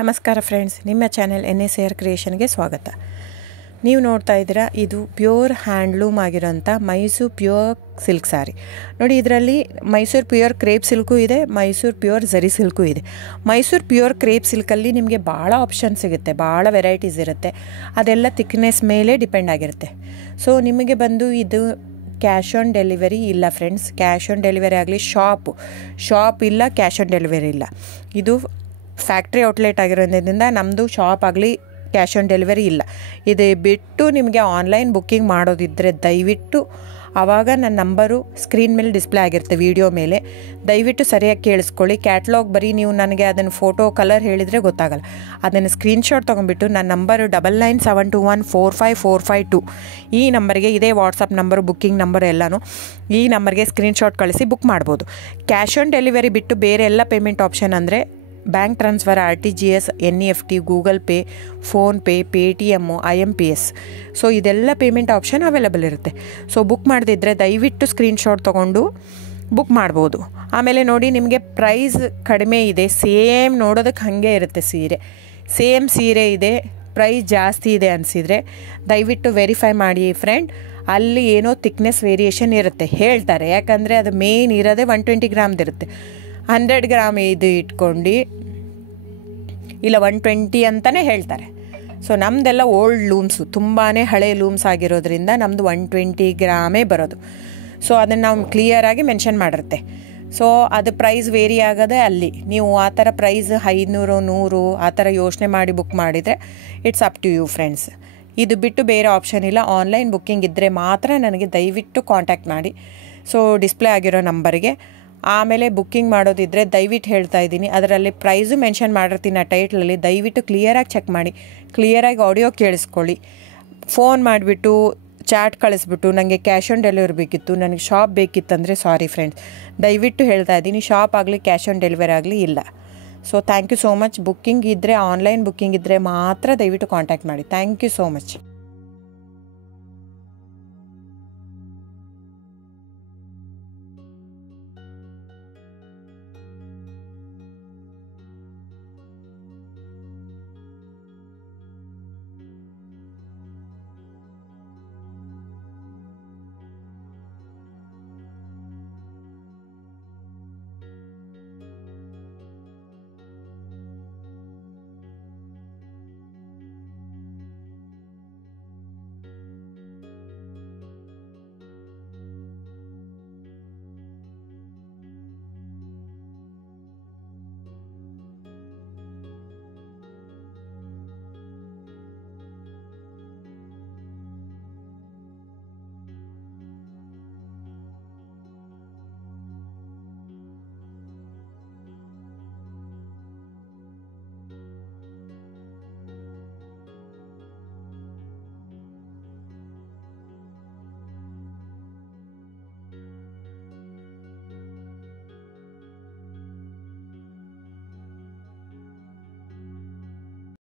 ನಮಸ್ಕಾರ ಫ್ರೆಂಡ್ಸ್, ನಿಮ್ಮ channel NSAR ಕ್ರಿಯೇಷನ್ಗೆ ಸ್ವಾಗತ. ನೀವು ನೋಡ್ತಾ ಇದ್ದೀರಾ, ಇದು ಪ್ಯೂರ್ ಹ್ಯಾಂಡ್ಲೂಮ್ ಆಗಿರೋಂಥ ಮೈಸೂರು ಪ್ಯೂರ್ ಸಿಲ್ಕ್ ಸ್ಯಾರಿ. ನೋಡಿ, ಇದರಲ್ಲಿ ಮೈಸೂರು ಪ್ಯೂರ್ ಕ್ರೇಪ್ ಸಿಲ್ಕು ಇದೆ, ಮೈಸೂರು ಪ್ಯೂರ್ ಝರಿ ಸಿಲ್ಕು ಇದೆ. ಮೈಸೂರು ಪ್ಯೂರ್ ಕ್ರೇಪ್ ಸಿಲ್ಕಲ್ಲಿ ನಿಮಗೆ ಭಾಳ ಆಪ್ಷನ್ ಸಿಗುತ್ತೆ, ಭಾಳ ವೆರೈಟೀಸ್ ಇರುತ್ತೆ. ಅದೆಲ್ಲ ಥಿಕ್ನೆಸ್ ಮೇಲೆ ಡಿಪೆಂಡ್ ಆಗಿರುತ್ತೆ. ಸೊ ನಿಮಗೆ ಬಂದು ಇದು ಕ್ಯಾಶ್ ಆನ್ ಡೆಲಿವರಿ ಇಲ್ಲ ಫ್ರೆಂಡ್ಸ್. ಕ್ಯಾಶ್ ಆನ್ ಡೆಲಿವರಿ ಆಗಲಿ, ಶಾಪ್ ಇಲ್ಲ, ಕ್ಯಾಶ್ ಆನ್ ಡೆಲಿವರಿ ಇಲ್ಲ. ಇದು ಫ್ಯಾಕ್ಟ್ರಿ ಔಟ್ಲೆಟ್ ಆಗಿರೋದ್ರಿಂದ ನಮ್ಮದು ಶಾಪ್ ಆಗಲಿ ಕ್ಯಾಶ್ ಆನ್ ಡೆಲಿವರಿ ಇಲ್ಲ. ಇದು ಬಿಟ್ಟು ನಿಮಗೆ ಆನ್ಲೈನ್ ಬುಕ್ಕಿಂಗ್ ಮಾಡೋದಿದ್ದರೆ ದಯವಿಟ್ಟು ಆವಾಗ ನನ್ನ ನಂಬರು ಸ್ಕ್ರೀನ್ ಮೇಲೆ ಡಿಸ್ಪ್ಲೇ ಆಗಿರುತ್ತೆ, ವಿಡಿಯೋ ಮೇಲೆ. ದಯವಿಟ್ಟು ಸರಿಯಾಗಿ ಕೇಳಿಸ್ಕೊಳ್ಳಿ. ಕ್ಯಾಟ್ಲಾಗ್ ಬರೀ ನೀವು ನನಗೆ ಅದನ್ನು ಫೋಟೋ ಕಲರ್ ಹೇಳಿದರೆ ಗೊತ್ತಾಗಲ್ಲ. ಅದನ್ನು ಸ್ಕ್ರೀನ್ಶಾಟ್ ತೊಗೊಂಡ್ಬಿಟ್ಟು ನನ್ನ ನಂಬರು 9972145452 ಈ ನಂಬರ್ಗೆ, ಇದೇ ವಾಟ್ಸಪ್ ನಂಬರು, ಬುಕ್ಕಿಂಗ್ ನಂಬರ್ ಎಲ್ಲನೂ ಈ ನಂಬರ್ಗೆ ಸ್ಕ್ರೀನ್ಶಾಟ್ ಕಳಿಸಿ ಬುಕ್ ಮಾಡ್ಬೋದು. ಕ್ಯಾಶ್ ಆನ್ ಡೆಲಿವರಿ ಬಿಟ್ಟು ಬೇರೆ ಎಲ್ಲ ಪೇಮೆಂಟ್ ಆಪ್ಷನ್ ಅಂದರೆ bank transfer, RTGS, NEFT, Google pay, PhonePe, Paytm, IMPS. So ಇದೆಲ್ಲ ಪೇಮೆಂಟ್ ಆಪ್ಷನ್ ಅವೈಲೇಬಲ್ ಇರುತ್ತೆ. ಸೊ ಬುಕ್ ಮಾಡದಿದ್ದರೆ ದಯವಿಟ್ಟು ಸ್ಕ್ರೀನ್ಶಾಟ್ ತೊಗೊಂಡು ಬುಕ್ ಮಾಡ್ಬೋದು. ಆಮೇಲೆ ನೋಡಿ, ನಿಮಗೆ ಪ್ರೈಸ್ ಕಡಿಮೆ ಇದೆ, ಸೇಮ್ ನೋಡೋದಕ್ಕೆ ಹಾಗೆ ಇರುತ್ತೆ ಸೇಮ್ ಸೀರೆ ಇದೆ, ಪ್ರೈಸ್ ಜಾಸ್ತಿ ಇದೆ ಅನಿಸಿದರೆ ದಯವಿಟ್ಟು ವೆರಿಫೈ ಮಾಡಿ ಫ್ರೆಂಡ್. ಅಲ್ಲಿ ಏನೋ ಥಿಕ್ನೆಸ್ ವೇರಿಯೇಷನ್ ಇರುತ್ತೆ ಹೇಳ್ತಾರೆ, ಯಾಕಂದರೆ ಅದು ಮೇನ್ ಇರೋದೇ 120 ಗ್ರಾಮ್ದಿರುತ್ತೆ. 100 ಗ್ರಾಮ್ ಇದು ಇಟ್ಕೊಂಡು ಇಲ್ಲ 120 ಅಂತಲೇ ಹೇಳ್ತಾರೆ. ಸೊ ನಮ್ಮದೆಲ್ಲ ಓಲ್ಡ್ ಲೂಮ್ಸು, ತುಂಬಾ ಹಳೆ ಲೂಮ್ಸ್ ಆಗಿರೋದ್ರಿಂದ ನಮ್ಮದು 120 ಗ್ರಾಮೇ ಬರೋದು. ಸೊ ಅದನ್ನು ನಾವು ಕ್ಲಿಯರಾಗಿ ಮೆನ್ಷನ್ ಮಾಡಿರುತ್ತೆ. ಸೊ ಅದು ಪ್ರೈಸ್ ವೇರಿ ಆಗೋದೇ ಅಲ್ಲಿ. ನೀವು ಆ ಥರ ಪ್ರೈಸ್ 500, 100 ಆ ಥರ ಯೋಚನೆ ಮಾಡಿ ಬುಕ್ ಮಾಡಿದರೆ it's up to you friends. ಇದು ಬಿಟ್ಟು ಬೇರೆ ಆಪ್ಷನ್ ಇಲ್ಲ. ಆನ್ಲೈನ್ ಬುಕ್ಕಿಂಗ್ ಇದ್ದರೆ ಮಾತ್ರ ನನಗೆ ದಯವಿಟ್ಟು ಕಾಂಟ್ಯಾಕ್ಟ್ ಮಾಡಿ. ಸೊ ಡಿಸ್ಪ್ಲೇ ಆಗಿರೋ ನಂಬರಿಗೆ. ಆಮೇಲೆ ಬುಕ್ಕಿಂಗ್ ಮಾಡೋದಿದ್ದರೆ ದಯವಿಟ್ಟು ಹೇಳ್ತಾ ಇದ್ದೀನಿ, ಅದರಲ್ಲಿ ಪ್ರೈಸು ಮೆನ್ಷನ್ ಮಾಡಿರ್ತೀನಿ ಆ ಟೈಟ್ಲಲ್ಲಿ. ದಯವಿಟ್ಟು ಕ್ಲಿಯರಾಗಿ ಚೆಕ್ ಮಾಡಿ, ಕ್ಲಿಯರಾಗಿ ಆಡಿಯೋ ಕೇಳಿಸ್ಕೊಳ್ಳಿ. ಫೋನ್ ಮಾಡಿಬಿಟ್ಟು ಚಾಟ್ ಕಳಿಸ್ಬಿಟ್ಟು ನನಗೆ ಕ್ಯಾಶ್ ಆನ್ ಡೆಲಿವರಿ ಬೇಕಿತ್ತು, ನನಗೆ ಶಾಪ್ ಬೇಕಿತ್ತಂದರೆ ಸಾರಿ ಫ್ರೆಂಡ್ಸ್, ದಯವಿಟ್ಟು ಹೇಳ್ತಾ ಇದ್ದೀನಿ, ಶಾಪ್ ಆಗಲಿ ಕ್ಯಾಶ್ ಆನ್ ಡೆಲಿವರಿ ಆಗಲಿ ಇಲ್ಲ. So thank you so much. Booking ಇದ್ದರೆ, ಆನ್ಲೈನ್ ಬುಕ್ಕಿಂಗ್ ಇದ್ದರೆ ಮಾತ್ರ ದಯವಿಟ್ಟು ಕಾಂಟ್ಯಾಕ್ಟ್ ಮಾಡಿ. Thank you so much.